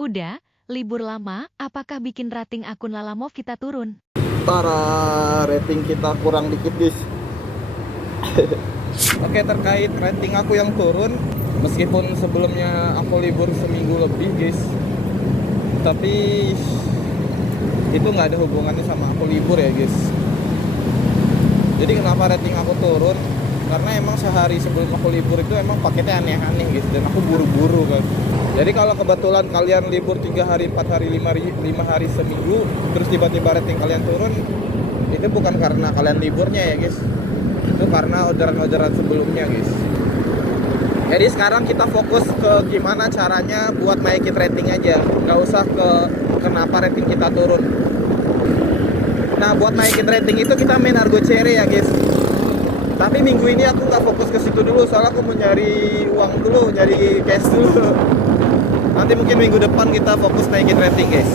Udah, libur lama, apakah bikin rating akun Lalamove kita turun? Para rating kita kurang dikit guys. Oke, terkait rating aku yang turun, meskipun sebelumnya aku libur seminggu lebih guys, tapi itu nggak ada hubungannya sama aku libur ya guys. Jadi kenapa rating aku turun? Karena emang sehari sebelum aku libur itu emang paketnya aneh-aneh guys, dan aku buru-buru kan. Jadi kalau kebetulan kalian libur 3 hari, 4 hari, 5 hari seminggu, terus tiba-tiba rating kalian turun, itu bukan karena kalian liburnya ya guys, itu karena orderan-orderan sebelumnya guys. Jadi sekarang kita fokus ke gimana caranya buat naikin rating aja, nggak usah ke kenapa rating kita turun. Nah, buat naikin rating itu kita main Argo Cere ya guys. Tapi minggu ini aku nggak fokus ke situ dulu, soalnya aku mau nyari uang dulu, nyari cash dulu. Nanti mungkin minggu depan kita fokus naikin rating guys.